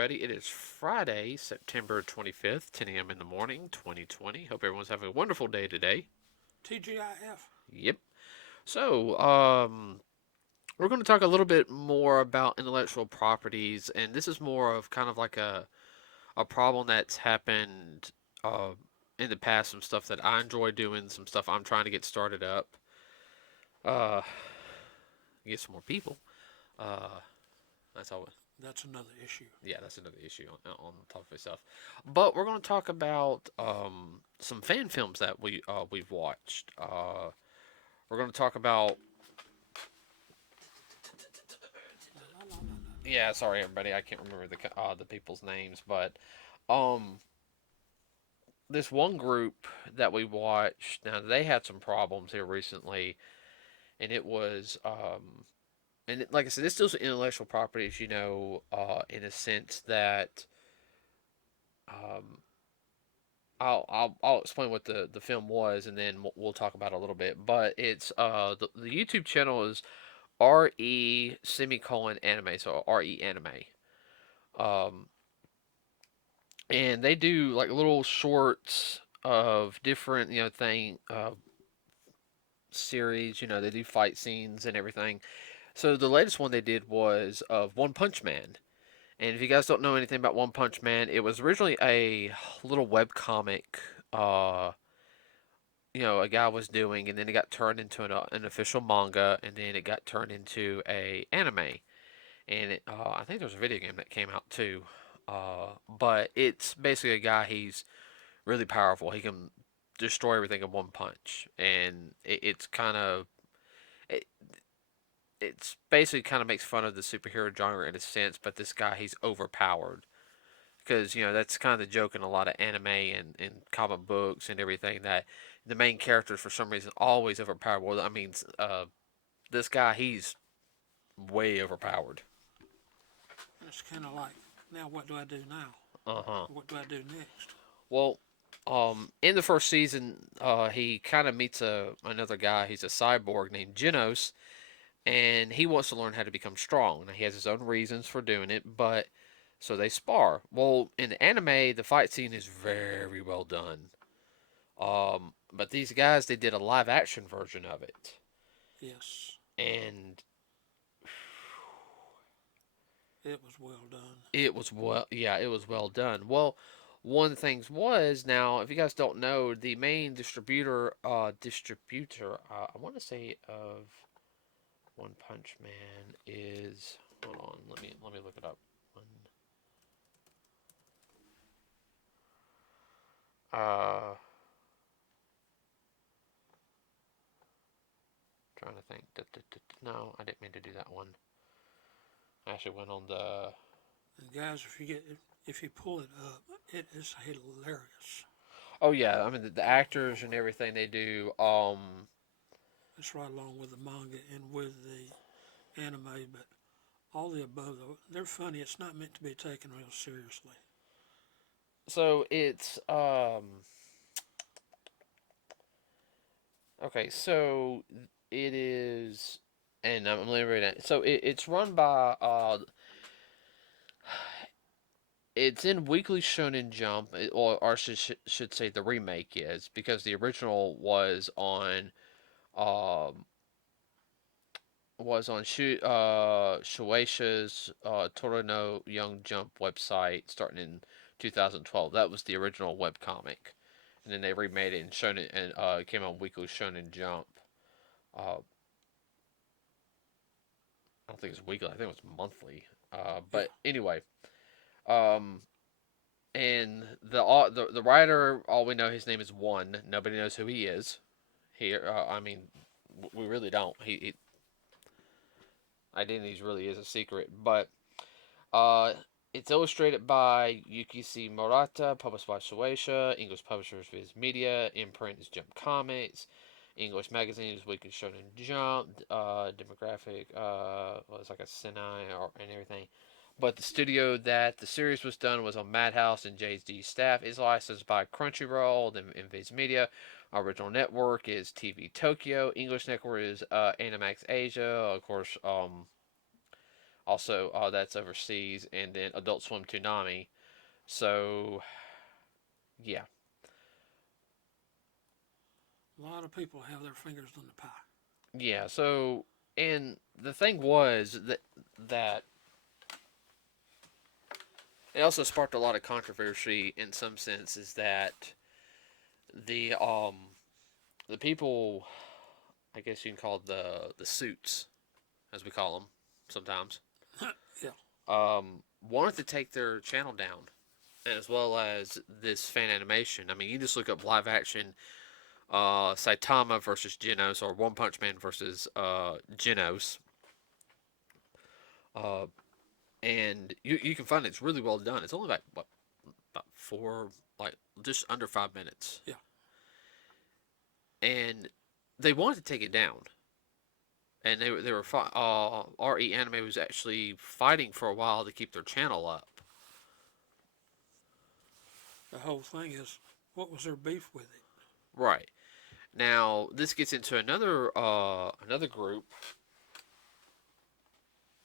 everybody. It is Friday, September 25th, 10 a.m. in the morning, 2020. Hope everyone's having a wonderful day today. TGIF. Yep. So, we're going to talk a little bit more about intellectual properties, and this is more of kind of like a problem that's happened uh, in the past, some stuff that I enjoy doing, some stuff I'm trying to get started up, uh, get some more people. Uh, that's all. That's another issue. Yeah, that's another issue on the topic itself. But we're going to talk about some fan films that we've watched. We're going to talk about. Yeah, sorry everybody, I can't remember the people's names, but um, this one group that we watched. Now they had some problems here recently, and it was like I said, this still intellectual properties, in a sense that um I'll explain what the film was, and then we'll talk about it a little bit. But it's the YouTube channel is RE semicolon anime, so RE anime. Um, and they do like little shorts of different series. They do fight scenes and everything. So the latest one they did was of One Punch Man. And if you guys don't know anything about One Punch Man, it was originally a little web comic. A guy was doing, and then it got turned into an official manga, and then it got turned into a anime, and I think there's a video game that came out too. But it's basically a guy. He's really powerful. He can destroy everything in one punch, and it's kind of it, it's basically kind of makes fun of the superhero genre in a sense. But this guy, he's overpowered because that's kind of the joke in a lot of anime and comic books and everything, that the main characters for some reason always overpowered. Well, I mean, this guy, he's way overpowered. It's kind of like, now what do I do now? Uh huh. What do I do next? Well, in the first season, he kind of meets another guy. He's a cyborg named Genos, and he wants to learn how to become strong. Now, he has his own reasons for doing it, but so they spar. Well, in the anime, the fight scene is very well done. But these guys, they did a live action version of it, Yes, and it was well done. it was well done. Well, one of the things was, now, if you guys don't know, the main distributor, I want to say, of One Punch Man is. Hold on, let me look it up. Uh, Trying to think. No, I didn't mean to do that one. I actually went on the. And guys, if you pull it up, it is hilarious. Oh yeah, I mean the actors and everything they do. It's right along with the manga and with the anime, but all the above, they're funny. It's not meant to be taken real seriously. So it's okay. So it is, and I'm reading it. So it's run by it's in Weekly Shonen Jump, or should say the remake is, because the original um was on Shueisha's Torino Young Jump website starting in 2012. That was the original web comic, and then they remade it and shown it, and it came on Weekly Shonen Jump. Uh, I don't think it's weekly. I think it was monthly. Yeah, But anyway, um, and the writer, all we know, his name is One. Nobody knows who he is. Here, I mean, we really don't. He identities really is a secret, but Uh, it's illustrated by Yukisi Morata, published by Shueisha. English publishers Viz Media. Imprint is Jump Comics. English magazine is Weekly Shonen Jump. Demographic was like a Senai and everything. But the studio that the series was done was on Madhouse, and JD staff is licensed by Crunchyroll and Viz Media. Original network is TV Tokyo. English network is Animax Asia. Of course, Also, that's overseas, and then Adult Swim Toonami. So, yeah, A lot of people have their fingers in the pie. yeah. So, and the thing was that it also sparked a lot of controversy in some sense. Is that the um the people, I guess you can call the suits, as we call them sometimes, Yeah. wanted to take their channel down, as well as this fan animation. I mean, you just look up live action Saitama versus Genos, or One Punch Man versus Genos, uh, and you can find it's really well done. It's only like what, about four, like just under 5 minutes, Yeah. and they wanted to take it down. And they were RE Anime was actually fighting for a while to keep their channel up. The whole thing is, what was their beef with it? Right. Now this gets into another group,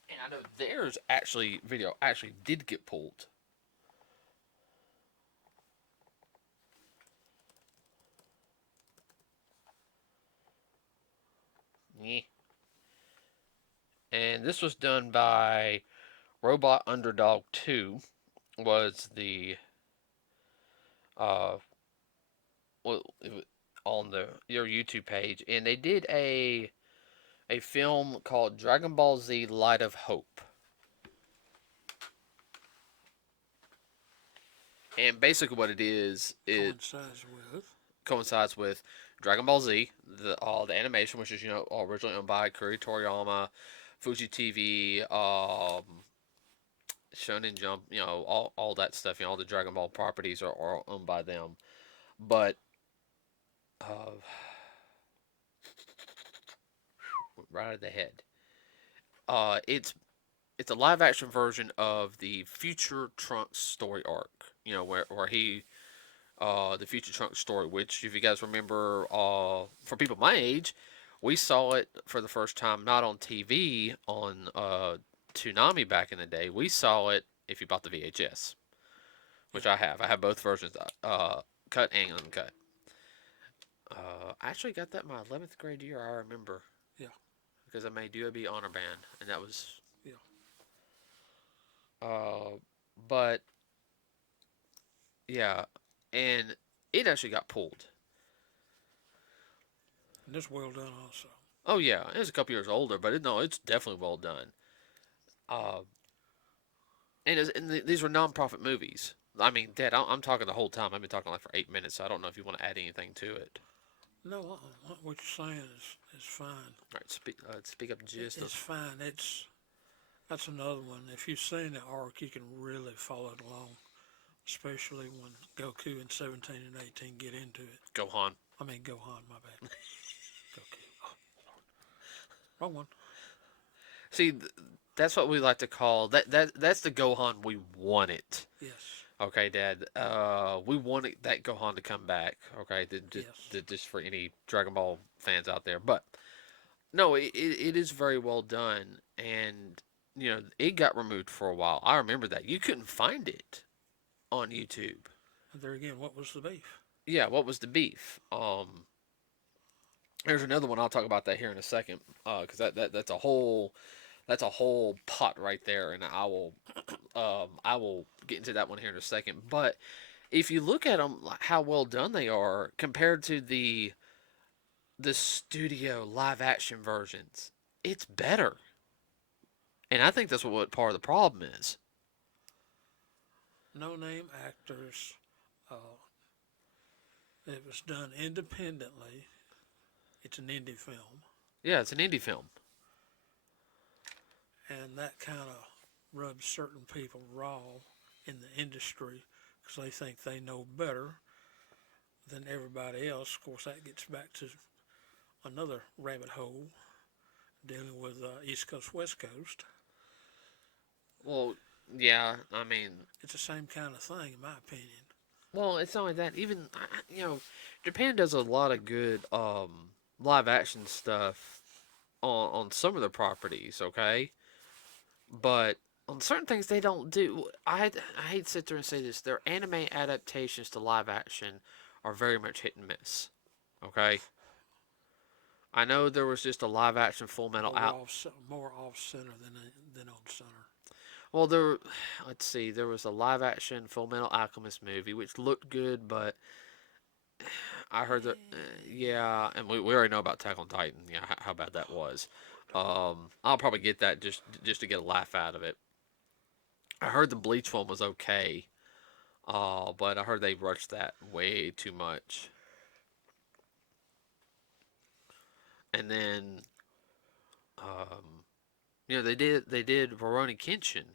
and I know theirs actually video actually did get pulled. Yeah. And this was done by Robot Underdog 2 was the uh well, on your YouTube page, and they did a film called Dragon Ball Z Light of Hope. And basically what it is, it coincides with Dragon Ball Z, the animation, which is originally owned by Kuri Toriyama, Fuji TV, Shonen Jump, all that stuff. All the Dragon Ball properties are owned by them. But uh, right out of the head, it's a live action version of the Future Trunks story arc. Where he the Future Trunks story, which, if you guys remember, for people my age, we saw it for the first time not on TV, on Toonami back in the day. We saw it if you bought the VHS, which I have. I have both versions, cut and uncut. I actually got that my 11th grade year, I remember. Yeah. Because I made UAB honor band, and that was. Yeah. But, yeah, and it actually got pulled. And it's well done also. Oh yeah, it's a couple years older, but it's definitely well done. Uh, and these were non-profit movies. I mean, Dad, I'm talking the whole time. I've been talking like for 8 minutes, so I don't know if you want to add anything to it. No, what you're saying is fine. All right, speak up just. It's fine. That's another one. If you've seen the arc, you can really follow it along, especially when Goku and 17 and 18 get into it. Gohan. I mean Gohan. My bad. Goku. Oh, wrong one. See, that's what we like to call that's the Gohan we wanted. Yes. Okay, Dad. We wanted that Gohan to come back. Okay, just for any Dragon Ball fans out there, but no, it is very well done, and it got removed for a while. I remember that you couldn't find it on YouTube. And there again, what was the beef? Yeah, what was the beef? There's another one. I'll talk about that here in a second, because that's a whole pot right there, and I will get into that one here in a second. But if you look at them, how well done they are compared to the studio live action versions, it's better. And I think that's what part of the problem is. No name actors. It was done independently. It's an indie film. Yeah, it's an indie film. And that kind of rubs certain people raw in the industry because they think they know better than everybody else. Of course, that gets back to another rabbit hole dealing with East Coast, West Coast. Well, yeah, I mean, it's the same kind of thing, in my opinion. Well, it's not only that. Even Japan does a lot of good live action stuff on some of their properties. Okay, but on certain things they don't do. I hate to sit there and say this. Their anime adaptations to live action are very much hit and miss. Okay, I know there was just a live action Full Metal More out. off more off center than on center. Well, let's see, there was a live action Full Metal Alchemist movie which looked good, but I heard that yeah, and we already know about Attack on Titan. Yeah, how bad that was. I'll probably get that just to get a laugh out of it. I heard the Bleach one was okay, but I heard they rushed that way too much. And then, um, they did Veroni Kenshin.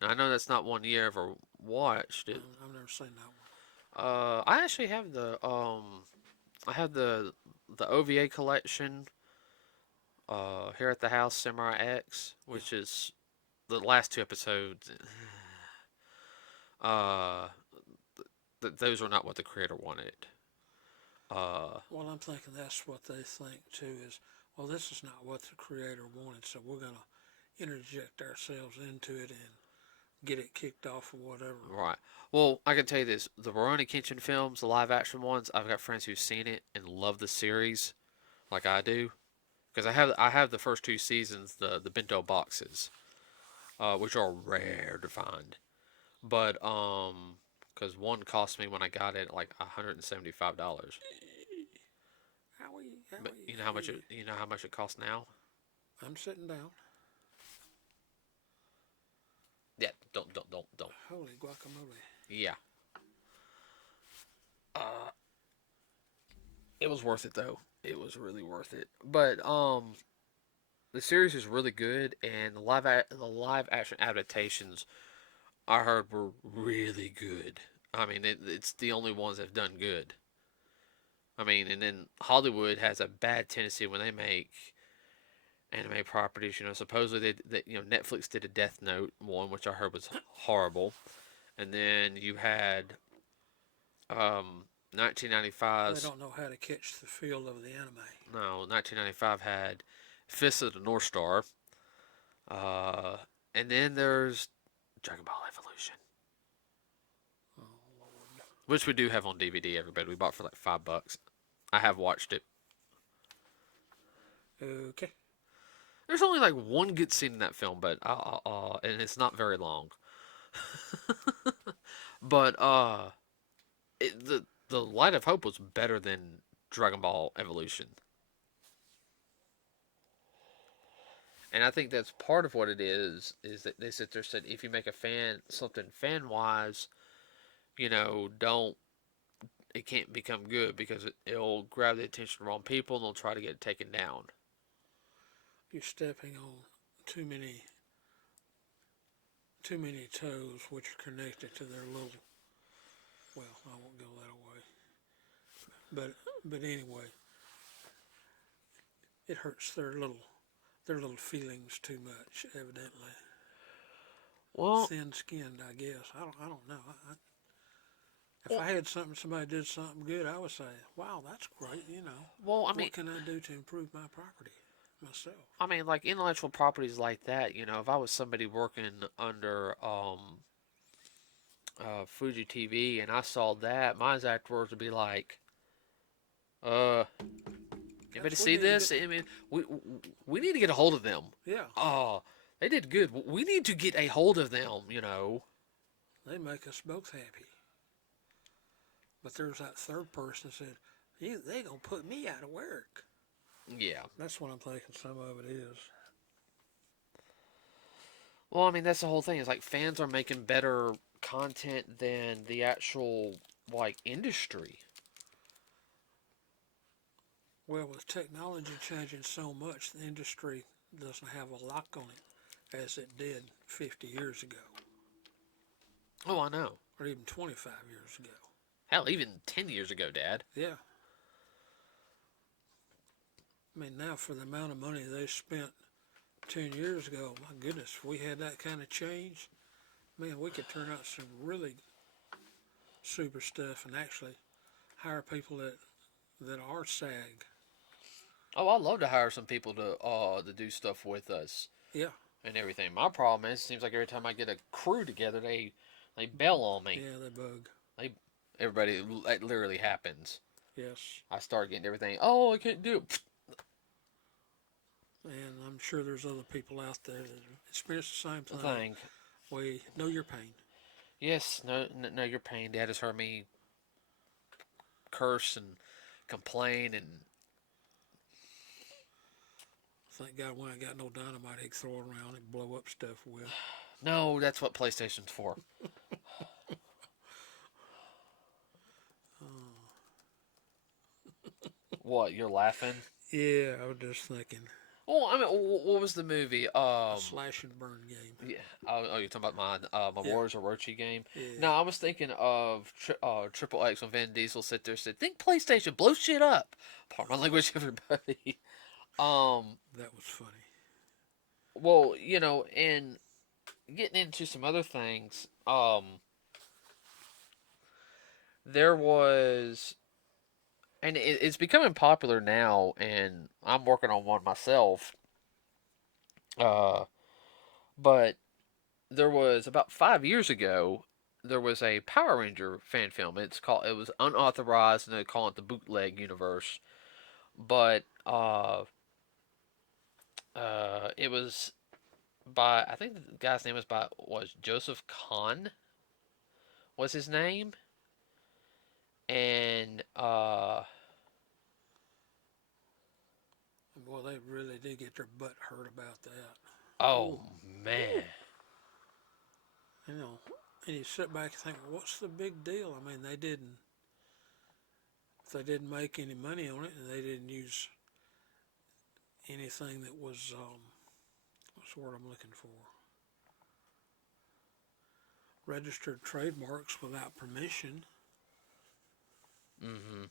And I know that's not one you ever watched it. I've never seen that one. I actually have the OVA collection here at the house, Samurai X, Yeah. which is the last two episodes. Uh, those are not what the creator wanted. Uh, Well, I'm thinking that's what they think too. Is well, this is not what the creator wanted, so we're gonna interject ourselves into it and get it kicked off or whatever. right. Well, I can tell you this: the Verona Kenshin films, the live action ones, I've got friends who've seen it and love the series, like I do, because I have the first two seasons, the bento boxes, which are rare to find. But because one cost me when I got it like $175. Howie, But Howie, Howie. you know how much it costs now? I'm sitting down. Yeah, don't. Holy guacamole. Yeah, uh, it was worth it though. It was really worth it. But the series is really good, and the live action adaptations I heard were really good. I mean, it's the only ones that've done good. I mean, and then Hollywood has a bad tendency when they make anime properties. Supposedly Netflix did a Death Note one, which I heard was horrible, and then you had They 1995's don't know how to catch the feel of the anime. no 1995 had Fist of the North Star, uh, and then there's Dragon Ball Evolution, Oh Lord. which we do have on DVD. Everybody, we bought for like $5. I have watched it. Okay. There's only like one good scene in that film, but and it's not very long. But the Light of Hope was better than Dragon Ball Evolution, and I think that's part of what it is that they sit there and said if you make a something fan wise, don't it can't become good because it'll grab the attention of the wrong people and they'll try to get it taken down. You're stepping on too many too many toes which are connected to their little. Well, I won't go that way. But anyway, it hurts their little feelings too much. Evidently, Well, thin-skinned. I guess I don't know. If well, I had somebody did something good, I would say, "Wow, that's great." well. I mean, What can I do to improve my property myself? like intellectual properties like that. If I was somebody working under Fuji TV and I saw that, my exact words would be like, uh, anybody Guys, we see need to this? get. I mean, we need to get a hold of them. Yeah, Oh, they did good. We need to get a hold of them. they make us both happy. But there's that third person that said, they gonna put me out of work. Yeah. That's what I'm thinking some of it is. Well, I mean, that's the whole thing. It's like fans are making better content than the actual like industry. Well, with technology changing so much, the industry doesn't have a lock on it as it did 50 years ago, Oh, I know. or even 25 years ago. Hell, even 10 years ago, Dad. Yeah. I mean, now for the amount of money they spent 10 years ago, my goodness, if we had that kind of change, man, we could turn out some really super stuff and actually hire people that are SAG. Oh, I'd love to hire some people to do stuff with us. Yeah. and everything. My problem is, it seems like every time I get a crew together, they bail on me. Yeah, they bug. They everybody it literally happens. Yes. I start getting everything. Oh, I can't do it. And I'm sure there's other people out there that experience the same thing. Thing. We know your pain. Yes, no, your pain. Dad has heard me curse and complain and Thank God we ain't got no dynamite he can throw around and blow up stuff with. no, that's what PlayStation's for. Oh. What, you're laughing? Yeah, I was just thinking Oh, I mean, what was the movie? a slash and burn game. Yeah. Oh, you're talking about my Yeah, Wars Orochi game? yeah. No, I was thinking of Triple X when Vin Diesel sit there and said, "Think PlayStation, blow shit up." Pardon my language, everybody. Um. That was funny. Well, and getting into some other things. There was, and it's becoming popular now, and I'm working on one myself. Uh, but there was about 5 years ago. There was a Power Ranger fan film. It was unauthorized, and they call it the bootleg universe. But it was by, I think the guy's name was Joseph Kahn was his name, and Boy, they really did get their butt hurt about that. oh Ooh, man, you know, and you sit back and think, well, what's the big deal? I mean, they didn't make any money on it, and they didn't use anything that was, what's the word I'm looking for? Registered trademarks without permission. mm-hmm.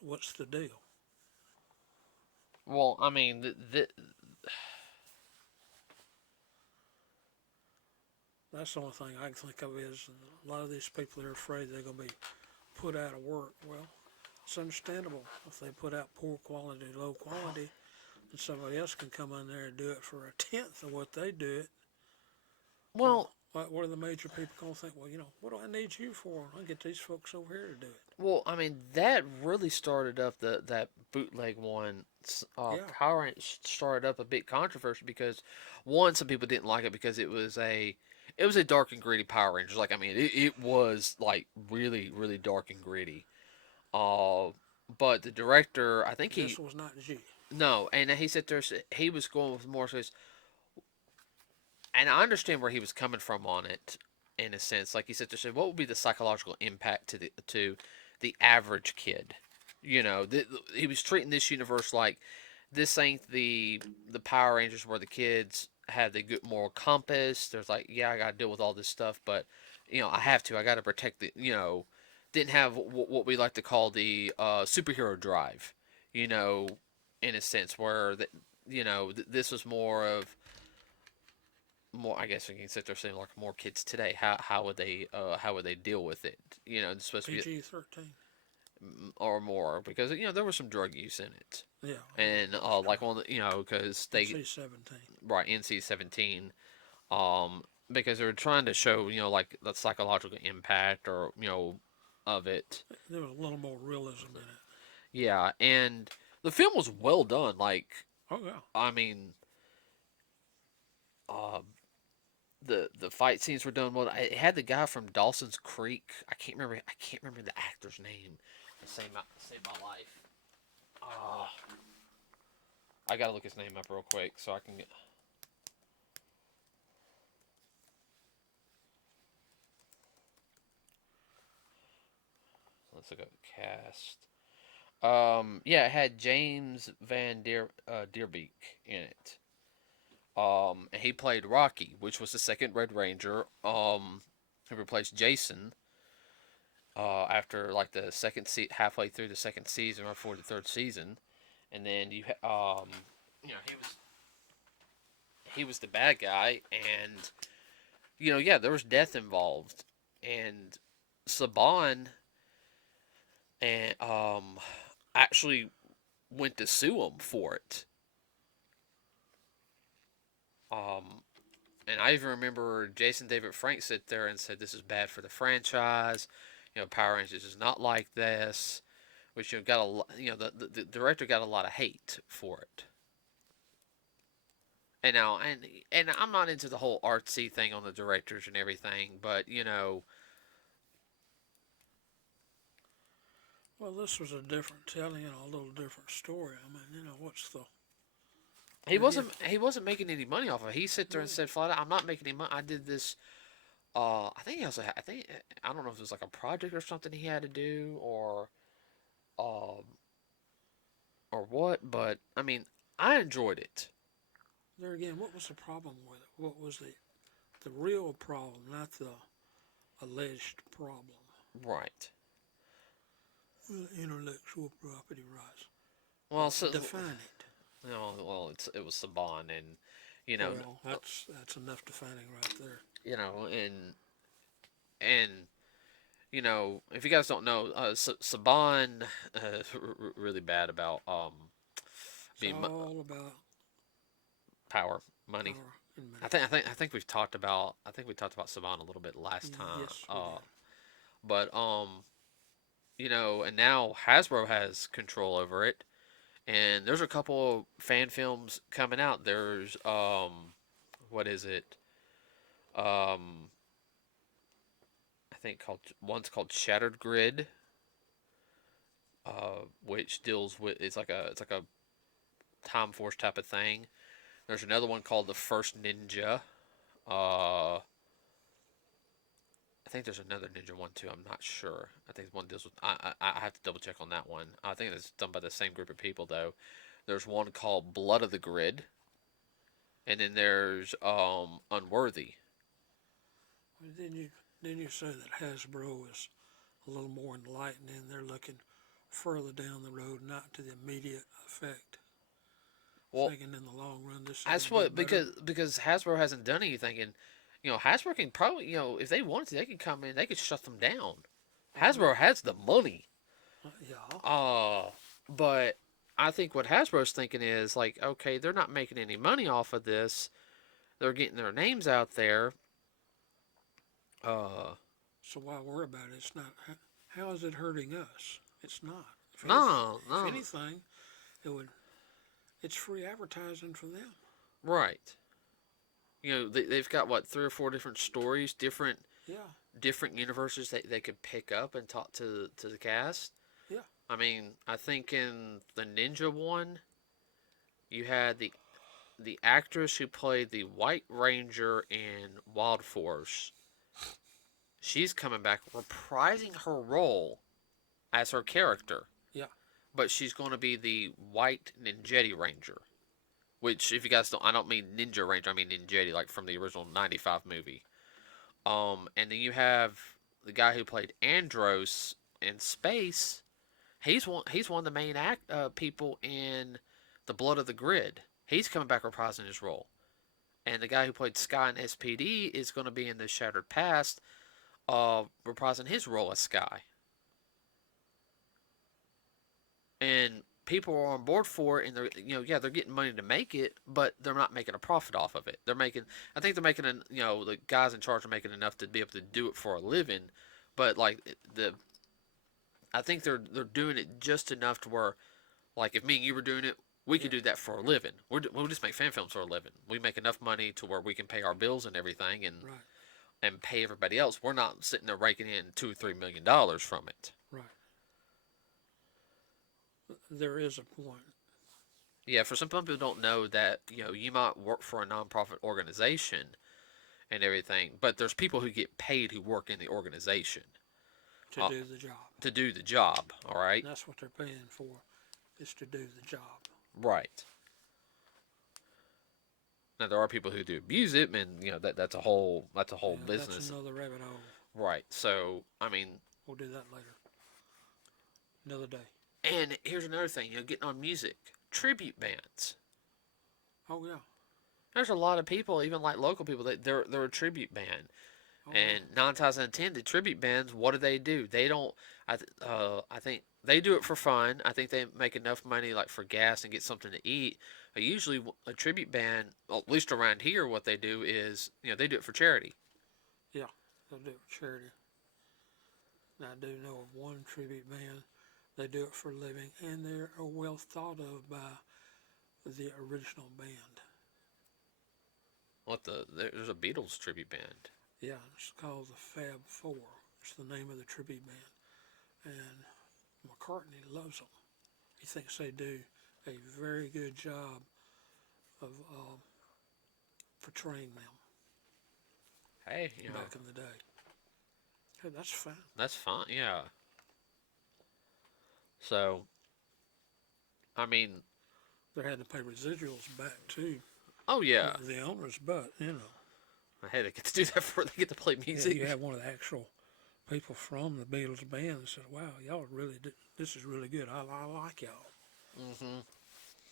What's the deal? Well, I mean, That's the only thing I can think of is a lot of these people are afraid they're going to be put out of work. Well, it's understandable if they put out poor quality, low quality, and somebody else can come in there and do it for a tenth of what they do it. Well, well, what are the major people going to think? Well, what do I need you for? I'll get these folks over here to do it. well, I mean, that really started up that bootleg one. Yeah, Power Rangers started up a big controversy because one, some people didn't like it because it was a dark and gritty Power Rangers. Like, I mean, it was like really really dark and gritty. Uh, but the director, I think this was not G. no, and he said he was going with more so, and I understand where he was coming from on it in a sense. Like he said, what would be the psychological impact to the average kid? He was treating this universe like this ain't the Power Rangers where the kids have the good moral compass. There's like, yeah, I got to deal with all this stuff, but I have to. I got to protect the. Didn't have what we like to call the superhero drive. You know, in a sense where this was more of more. I guess we can sit there saying like more kids today. How would they deal with it? It's supposed to be PG-13. or more because there was some drug use in it, Yeah, and like one because they NC-17. right NC-17 because they were trying to show like the psychological impact or of it. There was a little more realism in it. Yeah, and the film was well done. Like, Oh yeah. I mean, uh, the fight scenes were done well. It had the guy from Dawson's Creek. I can't remember the actor's name. Save my life. Uh, I gotta look his name up real quick so I can get. Let's look up cast. Yeah, it had James Van Deerbeek in it. And he played Rocky, which was the second Red Ranger. He replaced Jason. After like halfway through the second season or before the third season, and then he was the bad guy, and yeah, there was death involved, and Saban and actually went to sue him for it. Um, and I even remember Jason David Frank sit there and said this is bad for the franchise. Power Rangers is not like this, which got the director got a lot of hate for it. And now and I'm not into the whole artsy thing on the directors and everything, but Well, this was a different telling and a little different story. I mean, what's the he big wasn't if? he wasn't making any money off of it. He sit there and No, said flat out, I'm not making any money. I did this. I think he also I think I don't know if it was like a project or something he had to do um or what, but I mean I enjoyed it. there again, what was the problem with it? What was the real problem, not the alleged problem? Right. Intellectual property rights. Well, Well, so define it. it was Saban, and you know, Well, that's enough defining right there. you know, and if you guys don't know, Saban really bad about It's being all about power, money. power and I money. think I think I think we've talked about Saban a little bit last time. Yes, we did. But and now Hasbro has control over it, and there's a couple of fan films coming out. There's what is it? Um, I think called one's called Shattered Grid, which deals with it's like a Time Force type of thing. There's another one called The First Ninja. I think there's another ninja one too. I'm not sure. I think one deals with. I have to double check on that one. I think it's done by the same group of people though. There's one called Blood of the Grid, and then there's Unworthy. Well, didn't you say that Hasbro is a little more enlightened and they're looking further down the road, not to the immediate effect, Well, thinking in the long run this is that's going to what get better? because Hasbro hasn't done anything, and Hasbro can probably if they wanted to, they could come in, they could shut them down. Oh Hasbro yeah, has the money. yeah. Uh, but I think what Hasbro's thinking is like, okay, they're not making any money off of this. They're getting their names out there. Uh, So why worry about it? It's not. How is it hurting us? It's not. no, If no, anything, it would. It's free advertising for them. right. They've got what 3 or 4 different stories, Yeah, different universes that they could pick up and talk to the cast. yeah. I mean, I think in the Ninja one, you had the actress who played the White Ranger in Wild Force. She's coming back, reprising her role as her character, Yeah. but she's going to be the White Ninjetti Ranger. Which, if you guys don't, I don't mean Ninja Ranger, I mean Ninjetti, like from the original '95 movie. And then you have the guy who played Andros in Space. He's one of the main people in the Blood of the Grid. He's coming back reprising his role. And the guy who played Sky in SPD is going to be in the Shattered Past, reprising his role as Sky. And people are on board for it, and they're getting money to make it, but they're not making a profit off of it. I think they're making, the guys in charge are making enough to be able to do it for a living, but like I think they're doing it just enough to where, like, if me and you were doing it, we Yeah. could do that for a living. We'll just make fan films for a living. We make enough money to where we can pay our bills and everything, Right. and pay everybody else. We're not sitting there raking in $2 or $3 million from it. Right. There is a point. Yeah, for some people who don't know that, you might work for a nonprofit organization and everything, but there's people who get paid who work in the organization To uh, do the job. to do the job. All right, And that's what they're paying for, is to do the job. right. Now there are people who do abuse it, and that's a whole Yeah, that's business, another rabbit hole. right? So I mean, We'll do that later. Another day. and here's another thing, getting on music, tribute bands. Oh yeah. There's a lot of people, even like local people, that they're a tribute band. Oh And yeah. 9 times out of 10, the tribute bands, what do? They don't. I think they do it for fun. I think they make enough money like for gas and get something to eat. Usually, a tribute band, well, at least around here, what they do is they do it for charity. Yeah, they'll do it for charity. Now, I do know of one tribute band. They do it for a living, and they're well thought of by the original band. There's a Beatles tribute band. Yeah, it's called the Fab Four. It's the name of the tribute band, and McCartney loves them. He thinks they do a very good job of portraying them Hey, back in the day. Hey, that's fine. That's fine. Yeah. So, I mean, They're having to pay residuals back too. oh yeah, The owners, but I had to get to do that before they get to play music. you have one of the actual people from the Beatles band that said, "Wow, y'all really this is really good. I like y'all. Mm-hmm.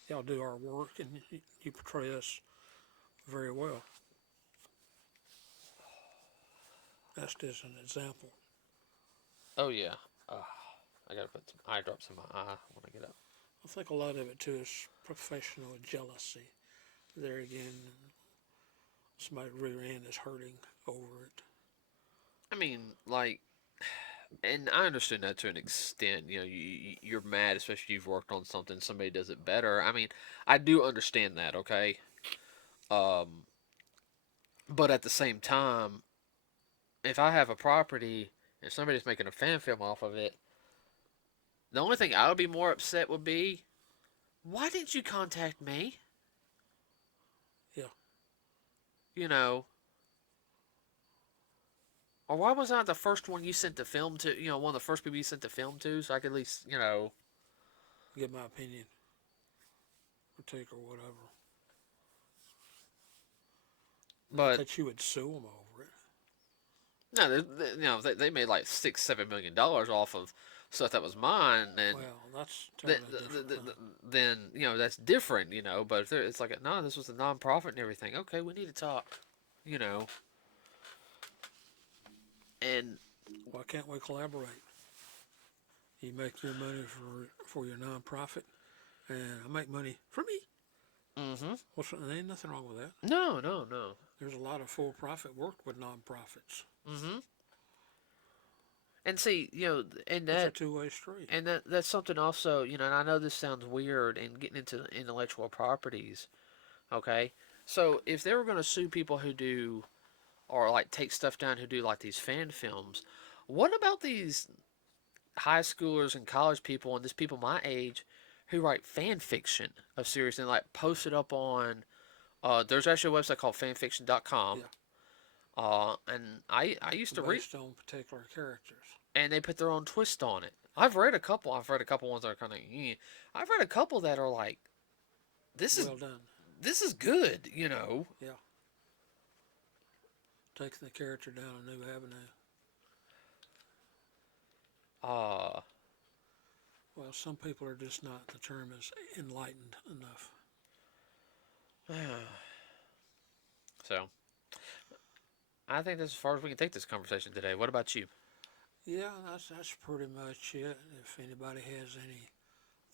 Y'all do our work and you portray us very well." That's just an example. Oh yeah. I gotta put some eye drops in my eye when I get up. I think a lot of it too is professional jealousy. There again, somebody's rear end is hurting over it. I mean, like, and I understand that to an extent. You're mad, especially if you've worked on something, somebody does it better. I mean, I do understand that. Okay. Um, but at the same time, if I have a property and somebody's making a fan film off of it, the only thing I would be more upset would be, why didn't you contact me? Yeah. You know, or why was I not the first one you sent the film to? One of the first people you sent the film to, so I could at least, Give my opinion, critique or whatever. Not But that you would sue them over it. no, they made like $6-7 million off of stuff that was mine, and Well, that's totally different. then that's different, But if it's like, no, this was a non-profit and everything. Okay, we need to talk, and Why can't we collaborate? You make your money for your nonprofit, and I make money for me. mm-hmm. There ain't nothing wrong with that. No, no, no. There's a lot of for-profit work with nonprofits. Mm-hmm. And see, and It's a that two-way street. and that's something also, and I know this sounds weird and getting into intellectual properties. Okay, so if they were going to sue people who do or like take stuff down who do like these fan films, what about these high schoolers and college people and just people my age who write fan fiction of series and like post it up on? There's actually a website called fanfiction.com. Yeah. And I used to read, Based on particular characters. and they put their own twist on it. I've read a couple. I've read a couple ones that are kind of. I've read a couple that are like, Well done. this is good. Yeah. Taking the character down a new avenue. Uh, Well, some people are just not, the term is enlightened enough. so, I think that's as far as we can take this conversation today. What about you? Yeah, that's pretty much it. If anybody has any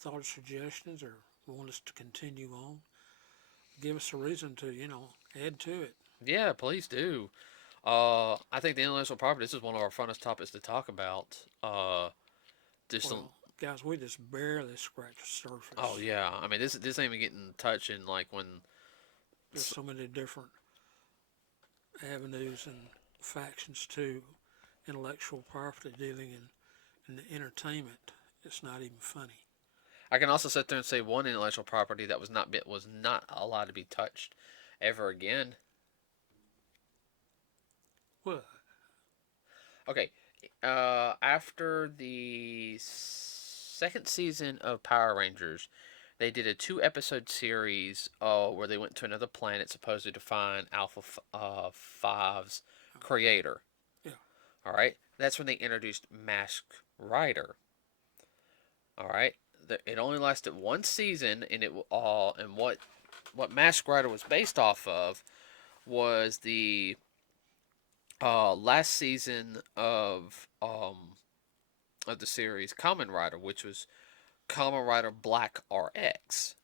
thoughts, suggestions, or want us to continue on, give us a reason to, add to it. Yeah, please do. I think the intellectual property. This is one of our funnest topics to talk about. Just some. Well, guys, we just barely scratched the surface. Oh yeah, I mean this ain't even getting touched in like when. There's so many different avenues and factions to intellectual property dealing in the entertainment. It's not even funny. I can also sit there and say one intellectual property that was not allowed to be touched ever again. What? Okay, after the second season of Power Rangers, they did a 2-episode series where they went to another planet supposedly to find Alpha 5's creator. Yeah. All right, that's when they introduced Mask Rider. All right, it only lasted one season, and and what Mask Rider was based off of was the last season of of the series Kamen Rider, which was Kamen Rider Black RX,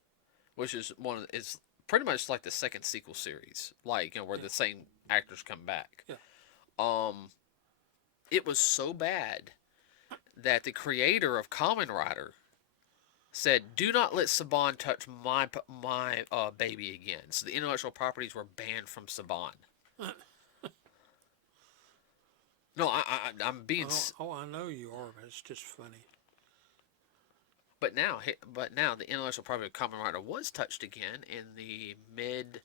which is is pretty much like the second sequel series, like where Yeah. the same actors come back. Yeah. Um, it was so bad that the creator of Kamen Rider said, "Do not let Saban touch my baby again." So the intellectual properties were banned from Saban. No, I'm being. Oh, I know you are, but it's just funny. But now the intellectual property of Kamen Rider was touched again in the mid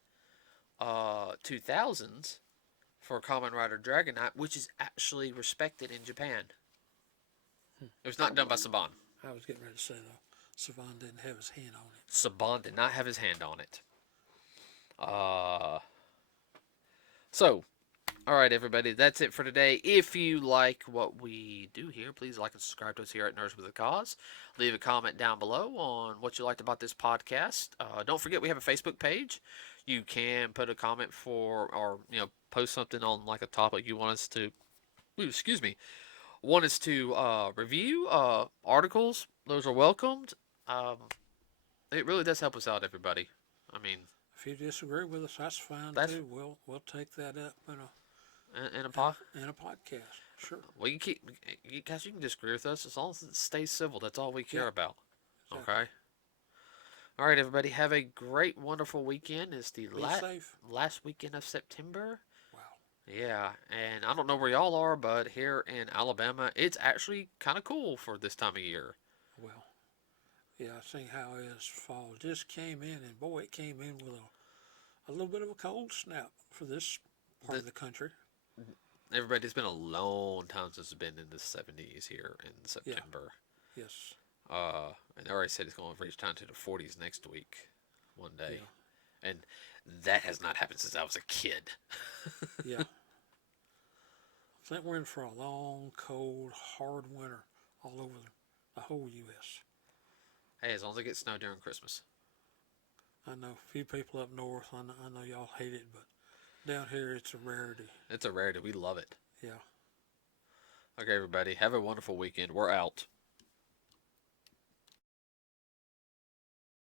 2000s for Kamen Rider Dragon Knight, which is actually respected in Japan. It was not done by Saban. I was getting ready to say though, Savan didn't have his hand on it. Saban did not have his hand on it. Uh, so, all right, everybody, that's it for today. If you like what we do here, please like and subscribe to us here at Nerds with a Cause. Leave a comment down below on what you liked about this podcast. Don't forget we have a Facebook page. You can put a comment or post something on like a topic you want us to. Ooh, excuse me. Want us to review articles? Those are welcomed. Um, it really does help us out, everybody. I mean, If you disagree with us, that's fine that's too. We'll take that up in a pod. in a podcast. Sure. Well, you guys, you can disagree with us as long as it stays civil. That's all we care Yeah. about. Exactly. Okay. All right, everybody. Have a great, wonderful weekend. It's the Be safe. last weekend of September. Wow. Yeah, and I don't know where y'all are, but here in Alabama, it's actually kind of cool for this time of year. Well, yeah, I see how it is. Fall just came in, and boy, it came in with a little bit of a cold snap for this part of the country. Everybody, it's been a long time since it's been in the 70s here in Yeah. September. Yes. And they already said it's going to reach down to the 40s next week, one day. Yeah. And that has not happened since I was a kid. Yeah. I think we're in for a long, cold, hard winter all over the whole U.S. Hey, as long as it gets snow during Christmas. I know a few people up north. I know y'all hate it, but down here it's a rarity. It's a rarity. We love it. Yeah. Okay, everybody. Have a wonderful weekend. We're out.